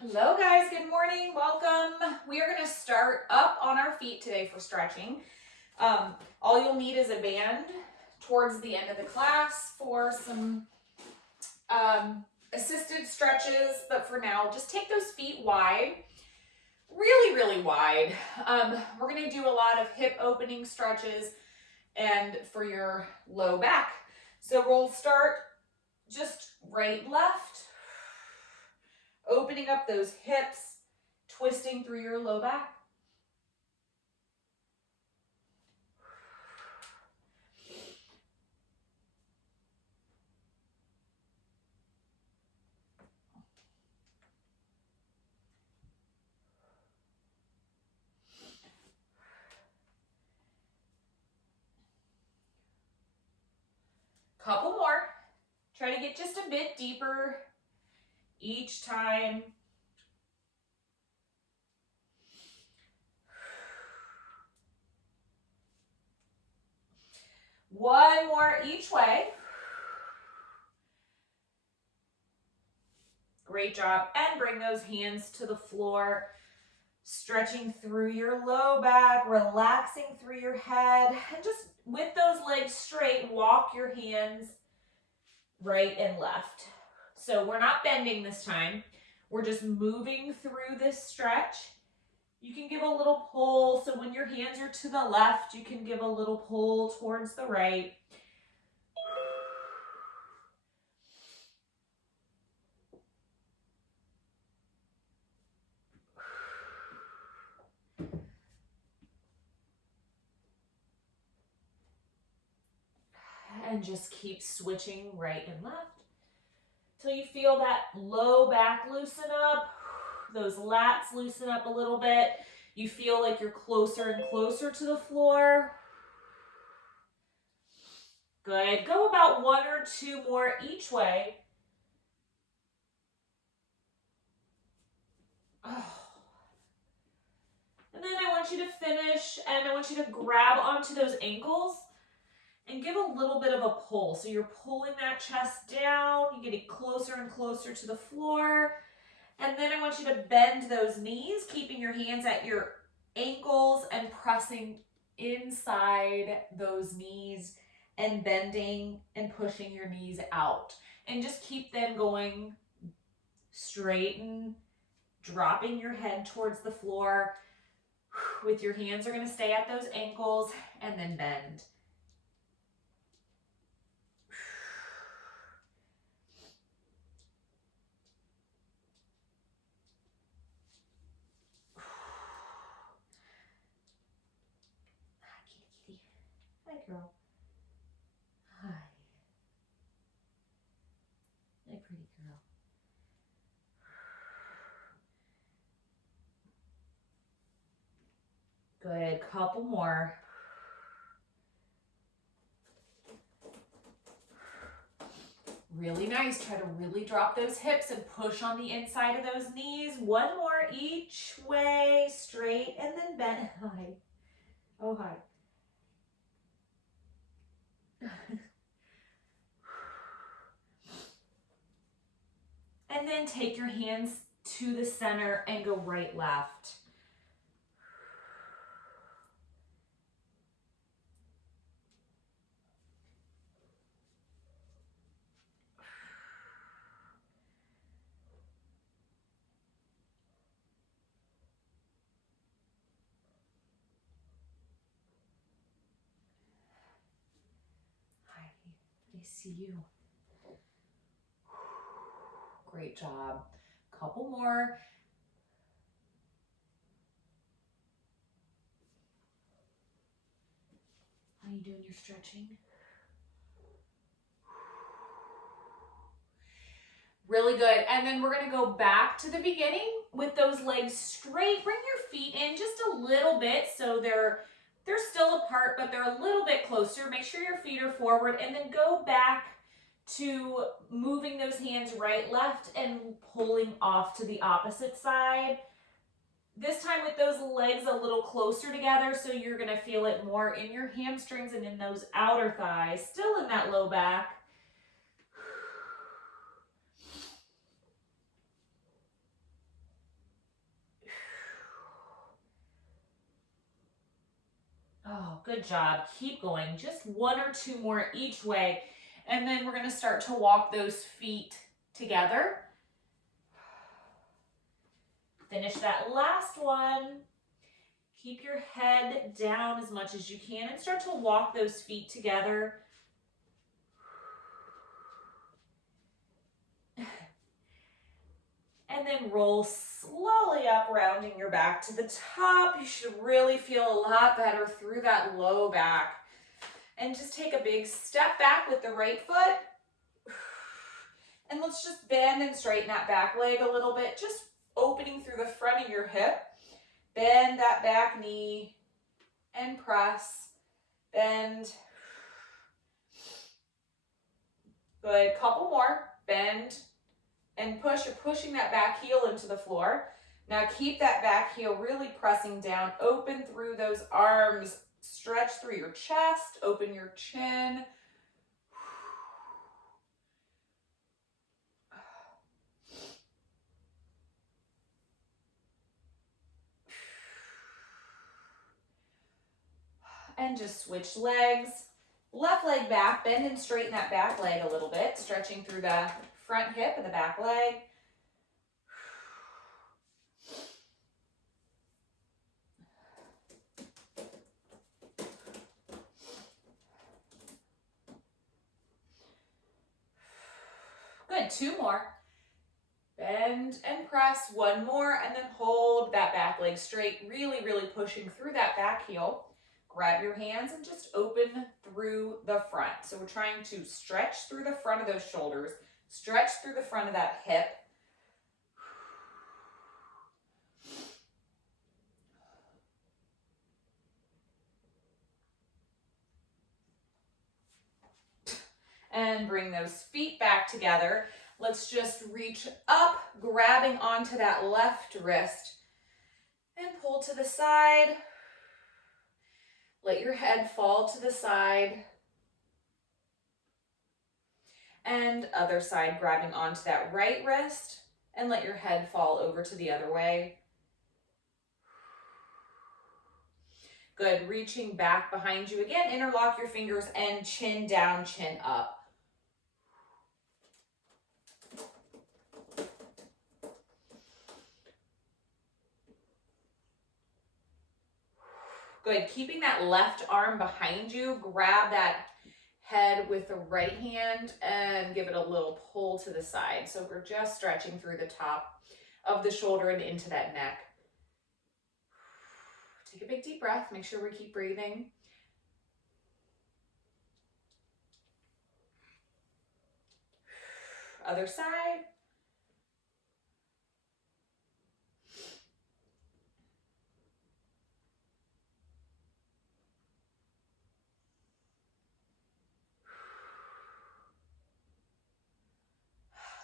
Hello guys, good morning, welcome. We are going to start up on our feet today for stretching. All you'll need is a band towards the end of the class for some assisted stretches, but for now, just take those feet wide, really wide. We're going to do a lot of hip opening stretches and for your low back. So we'll start just right, left, opening up those hips, twisting through your low back. Couple more. Try to get just a bit deeper each time. One more each way. Great job. And bring those hands to the floor, stretching through your low back, relaxing through your head. And just with those legs straight, walk your hands right and left. So we're not bending this time. We're just moving through this stretch. You can give a little pull. So when your hands are to the left, you can give a little pull towards the right. And just keep switching right and left till you feel that low back loosen up, those lats loosen up a little bit. You feel like you're closer and closer to the floor. Good. Go about one or two more each way. Oh. And then I want you to finish, and I want you to grab onto those ankles and give a little bit of a pull. So you're pulling that chest down, you're getting closer and closer to the floor. And then I want you to bend those knees, keeping your hands at your ankles and pressing inside those knees and bending and pushing your knees out. And just keep them going straight and dropping your head towards the floor. With your hands are going to stay at those ankles and then bend. Hi, girl. Hi. My pretty girl. Good. Couple more. Really nice. Try to really drop those hips and push on the inside of those knees. One more each way, straight, and then bend. Hi. Oh, hi. And then take your hands to the center and go right, left. Hi, I see you. Great job. Couple more. How you doing your stretching? Really good. And then we're going to go back to the beginning with those legs straight. Bring your feet in just a little bit so they're still apart, but they're a little bit closer. Make sure your feet are forward, and then go back to moving those hands right, left, and pulling off to the opposite side. This time with those legs a little closer together, so you're going to feel it more in your hamstrings and in those outer thighs, still in that low back. Oh, good job. Keep going. Just one or two more each way. And then we're going to start to walk those feet together. Finish that last one. Keep your head down as much as you can and start to walk those feet together. And then roll slowly up, rounding your back to the top. You should really feel a lot better through that low back. And just take a big step back with the right foot. And let's just bend and straighten that back leg a little bit, just opening through the front of your hip. Bend that back knee and press. Bend. Good. Couple more. Bend and push. You're pushing that back heel into the floor. Now keep that back heel really pressing down. Open through those arms. Stretch through your chest. Open your chin. And just switch legs. Left leg back, bend and straighten that back leg a little bit, stretching through the front hip and the back leg. Good, two more. Bend and press, one more, and then hold that back leg straight, really, really pushing through that back heel. Grab your hands and just open through the front. So we're trying to stretch through the front of those shoulders, stretch through the front of that hip. And bring those feet back together. Let's just reach up, grabbing onto that left wrist and pull to the side. Let your head fall to the side. And other side, grabbing onto that right wrist and let your head fall over to the other way. Good, reaching back behind you again. Interlock your fingers and chin down, chin up. Good, keeping that left arm behind you, grab that head with the right hand and give it a little pull to the side. So we're just stretching through the top of the shoulder and into that neck. Take a big deep breath, make sure we keep breathing. Other side.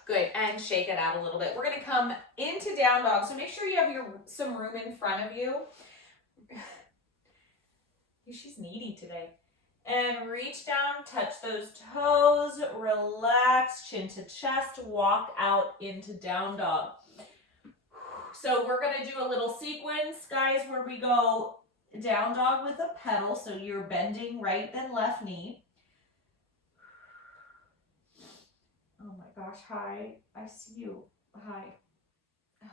Good, and shake it out a little bit. We're gonna come into down dog, so make sure you have some room in front of you. She's needy today. And reach down, touch those toes, relax, chin to chest, walk out into down dog. So we're gonna do a little sequence, guys, where we go down dog with a pedal, so you're bending right then left knee. Oh my gosh, hi, I see you, hi. Oh my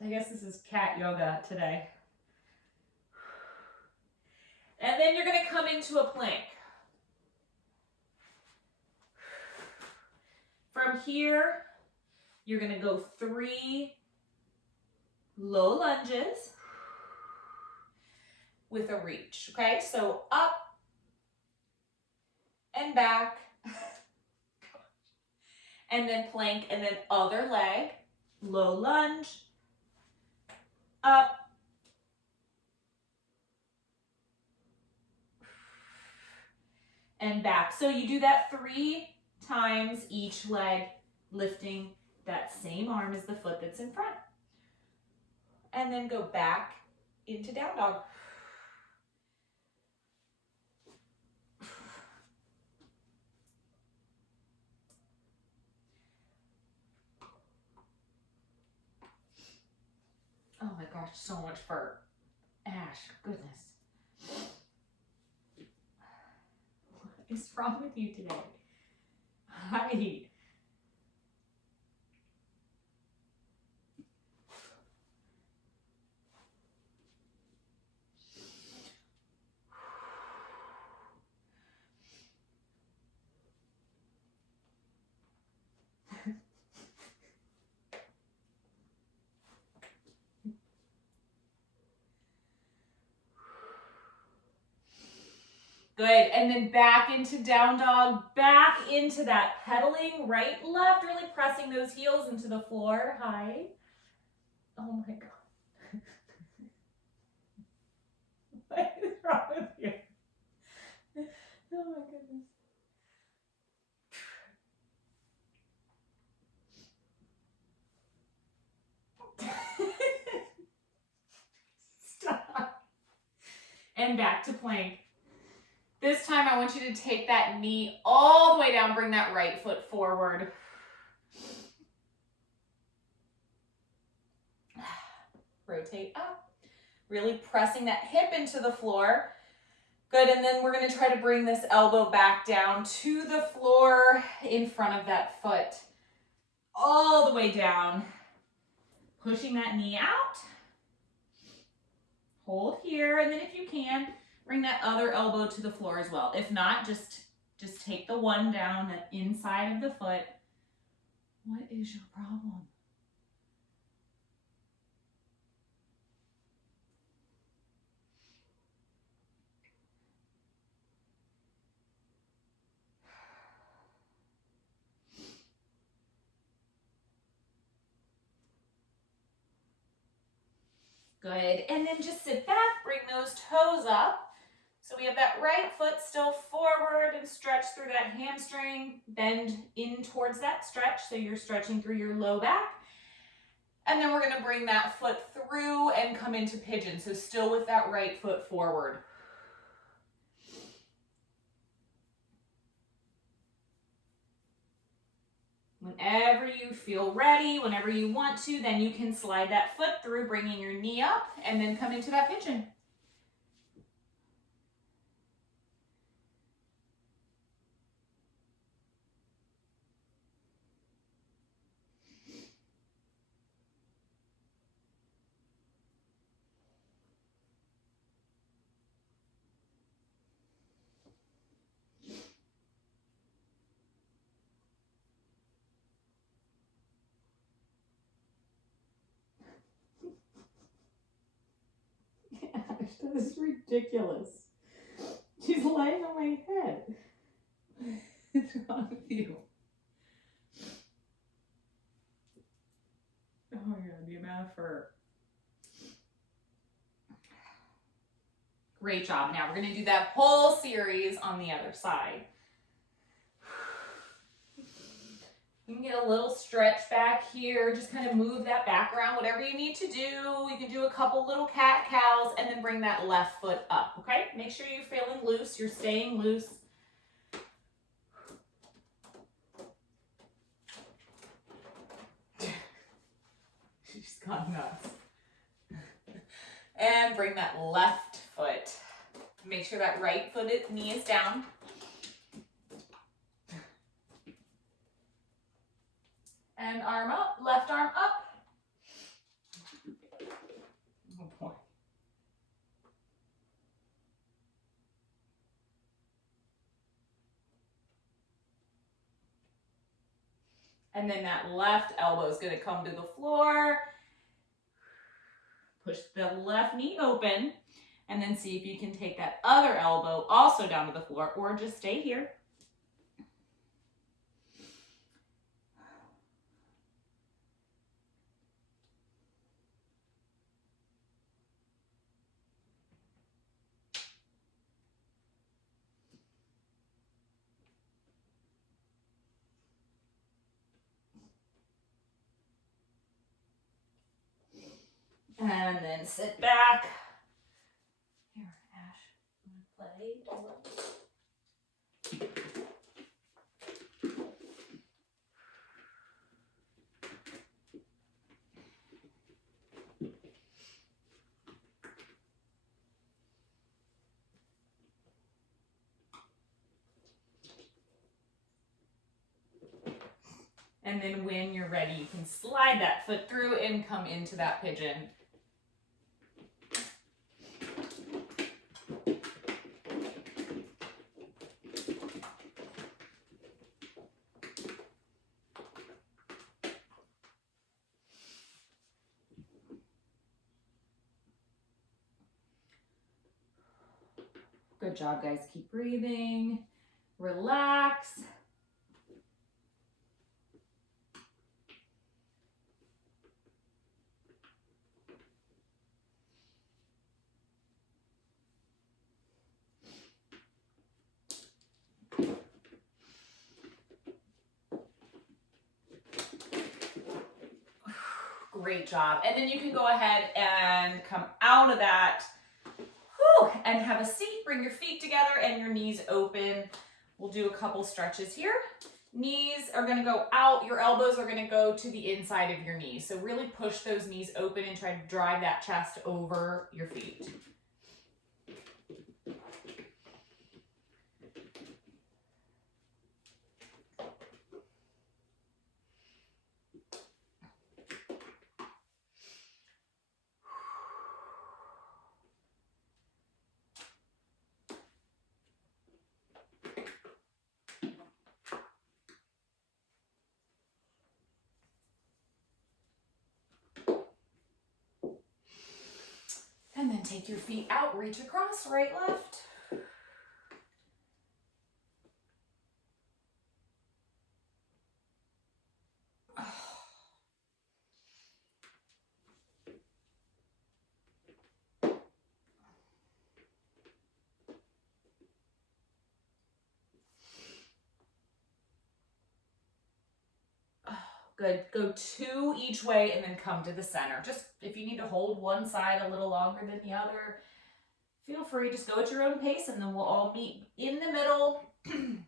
God. I guess this is cat yoga today. And then you're gonna come into a plank. From here, you're gonna go 3 low lunges with a reach, okay? So up and back, and then plank, and then other leg, low lunge, up, and back. So you do that 3 times each leg, lifting that same arm as the foot that's in front. And then go back into down dog. gosh, so much fur. Ash, goodness. What is wrong with you today? Hi. Good, and then back into down dog, back into that pedaling, right, left, really pressing those heels into the floor. Hi. Oh my God. What is wrong with you? Oh my goodness. Stop. And back to plank. This time I want you to take that knee all the way down, bring that right foot forward. Rotate up, really pressing that hip into the floor. Good, and then we're gonna try to bring this elbow back down to the floor in front of that foot. All the way down, pushing that knee out. Hold here, and then if you can, bring that other elbow to the floor as well. If not, just take the one down, that inside of the foot. What is your problem? Good, and then just sit back, bring those toes up. So we have that right foot still forward and stretch through that hamstring, bend in towards that stretch, so you're stretching through your low back. And then we're gonna bring that foot through and come into pigeon, so still with that right foot forward. Whenever you feel ready, whenever you want to, then you can slide that foot through, bringing your knee up, and then come into that pigeon. Gosh, that is ridiculous. She's laying on my head. What's wrong with you? Oh my God, the amount of fur. Great job. Now we're going to do that whole series on the other side. You can get a little stretch back here. Just kind of move that back around, whatever you need to do. You can do a couple little cat-cows and then bring that left foot up, okay? Make sure you're feeling loose. You're staying loose. She's gone nuts. And bring that left foot. Make sure that right foot knee is down. And arm up, left arm up. Oh boy. And then that left elbow is going to come to the floor. Push the left knee open. And then see if you can take that other elbow also down to the floor, or just stay here. And then sit back. Here, Ash, play. And then when you're ready, you can slide that foot through and come into that pigeon. Good job, guys. Keep breathing. Relax. Great job. And then you can go ahead and come out of that. And have a seat. Bring your feet together and your knees open. We'll do a couple stretches here. Knees are going to go out. Your elbows are going to go to the inside of your knees. So really push those knees open and try to drive that chest over your feet. And then take your feet out, reach across, right, left. Good. Go two each way and then come to the center. Just if you need to hold one side a little longer than the other, feel free. Just go at your own pace and then we'll all meet in the middle in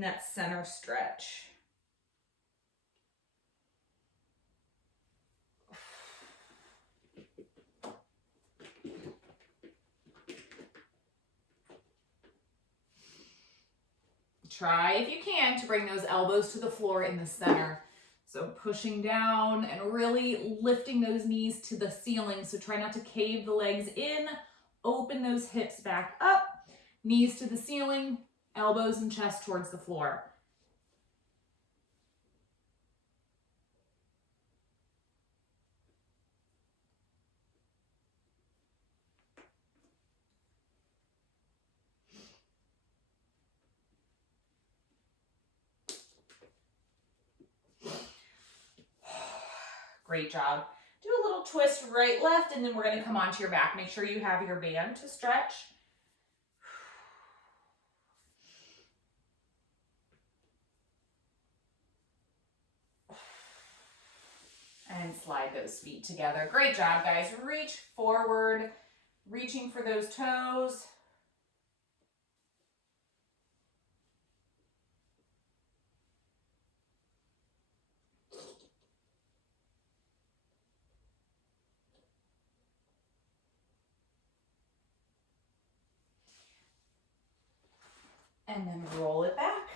that center stretch. Try, if you can, to bring those elbows to the floor in the center. So pushing down and really lifting those knees to the ceiling. So try not to cave the legs in. Open those hips back up. Knees to the ceiling, elbows and chest towards the floor. Great job. Do a little twist right, left, and then we're going to come onto your back. Make sure you have your band to stretch. And slide those feet together. Great job, guys. Reach forward, reaching for those toes. And then roll it back.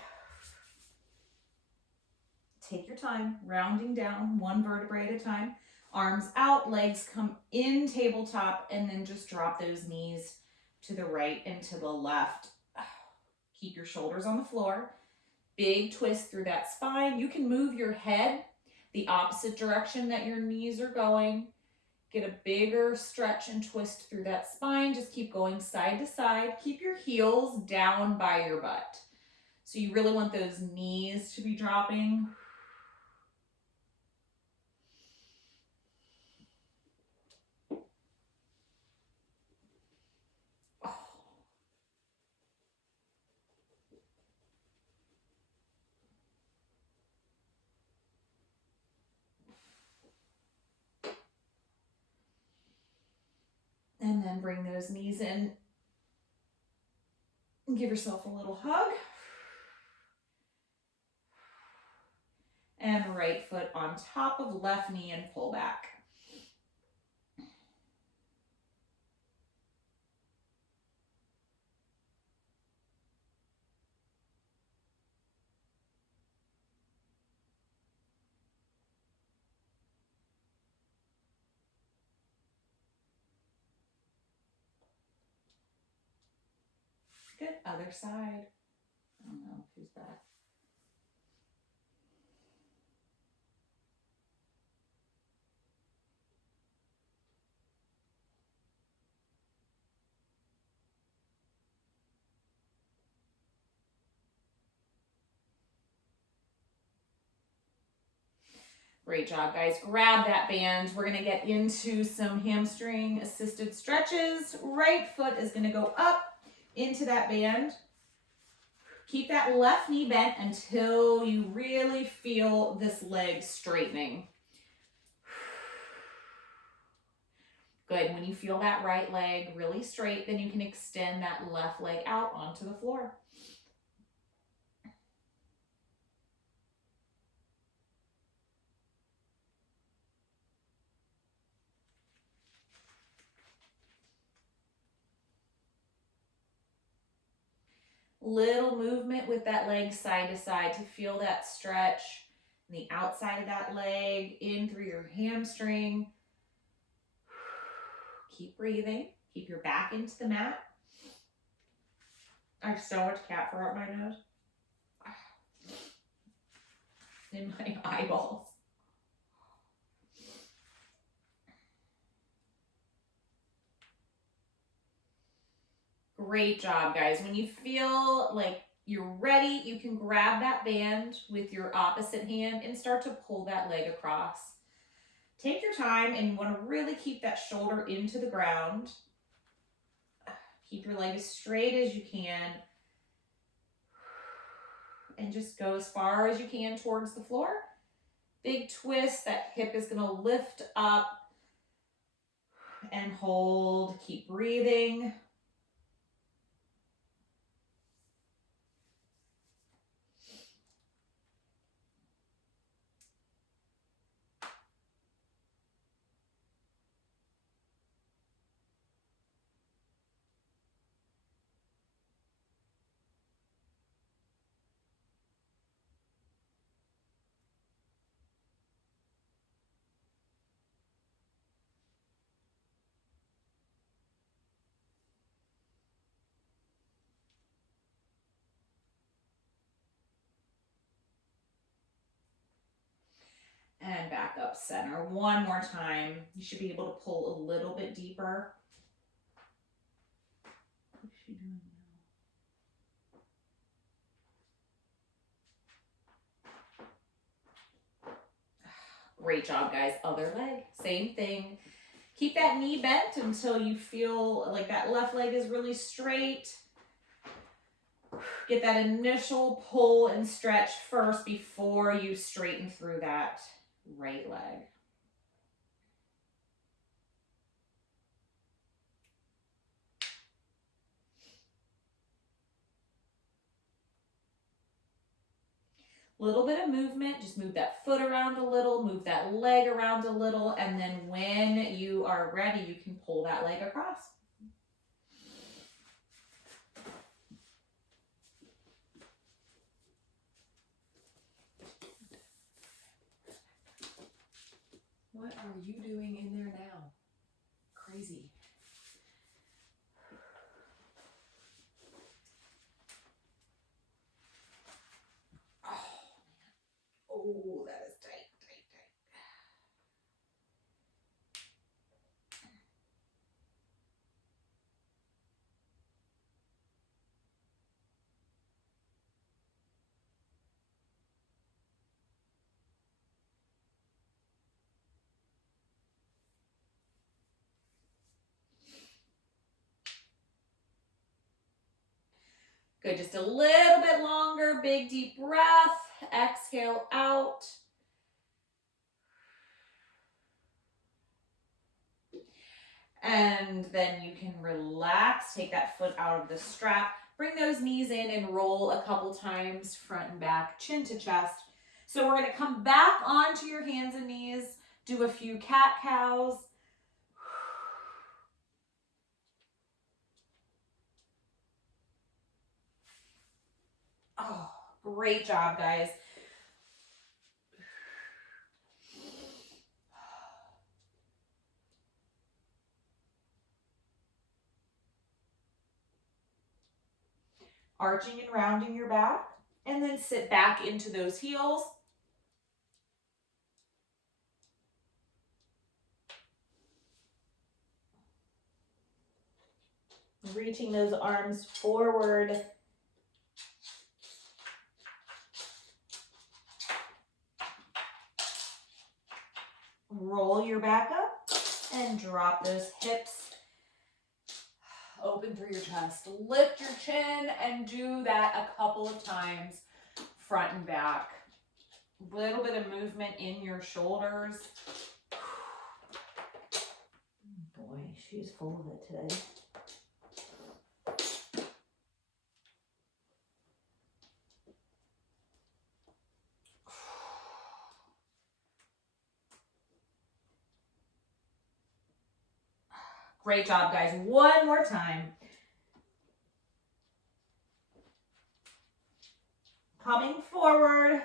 Take your time, rounding down one vertebrae at a time. Arms out, legs come in tabletop, and then just drop those knees to the right and to the left. Keep your shoulders on the floor. Big twist through that spine. You can move your head the opposite direction that your knees are going. Get a bigger stretch and twist through that spine. Just keep going side to side. Keep your heels down by your butt. So you really want those knees to be dropping. And then bring those knees in. Give yourself a little hug. And right foot on top of left knee and pull back. Other side. I don't know who's back. Great job, guys. Grab that band. We're going to get into some hamstring assisted stretches. Right foot is going to go up into that band. Keep that left knee bent until you really feel this leg straightening. Good. When you feel that right leg really straight, then you can extend that left leg out onto the floor. Little movement with that leg side to side to feel that stretch in the outside of that leg, in through your hamstring. Keep breathing. Keep your back into the mat. I have so much cat fur up my nose. In my eyeballs. Great job, guys. When you feel like you're ready, you can grab that band with your opposite hand and start to pull that leg across. Take your time, and you want to really keep that shoulder into the ground. Keep your leg as straight as you can. And just go as far as you can towards the floor. Big twist. That hip is going to lift up and hold. Keep breathing. And back up center. One more time. You should be able to pull a little bit deeper. What's she doing now? Great job, guys. Other leg. Same thing. Keep that knee bent until you feel like that left leg is really straight. Get that initial pull and stretch first before you straighten through that right leg. Little bit of movement, just move that foot around a little, move that leg around a little, and then when you are ready, you can pull that leg across. What are you doing in there now? Crazy. Oh, that is tight, tight, tight. Good, just a little bit longer, big deep breath. Exhale out. And then you can relax, take that foot out of the strap, bring those knees in and roll a couple times front and back, chin to chest. So we're going to come back onto your hands and knees, do a few cat-cows. Oh, great job, guys. arching and rounding your back, and then sit back into those heels. Reaching those arms forward. Roll your back up and drop those hips. Open through your chest. Lift your chin and do that a couple of times, front and back. A little bit of movement in your shoulders. Boy, she's full of it today. Great job, guys. One more time. Coming forward.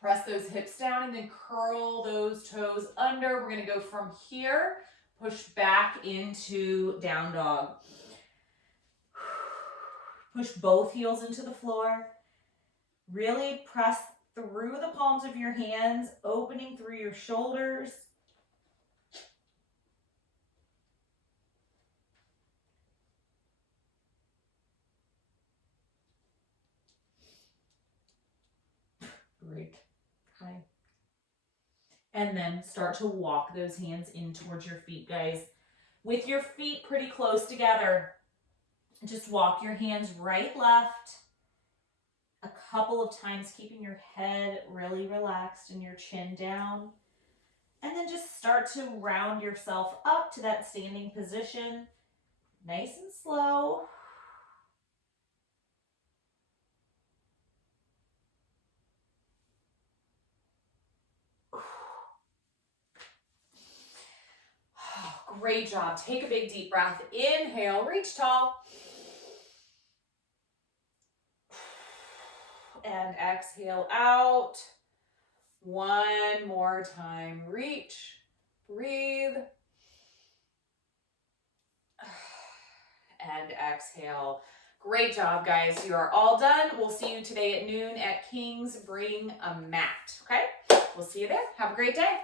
Press those hips down and then curl those toes under. We're going to go from here, push back into down dog. Push both heels into the floor. Really press through the palms of your hands, opening through your shoulders. Great. Okay. And then start to walk those hands in towards your feet, guys. With your feet pretty close together, just walk your hands right, left, a couple of times, keeping your head really relaxed and your chin down. And then just start to round yourself up to that standing position, nice and slow. Great job. Take a big deep breath. Inhale, reach tall. And exhale out. One more time. Reach, breathe. And exhale. Great job, guys. You are all done. We'll see you today at noon at King's. Bring a mat, okay? We'll see you there. Have a great day.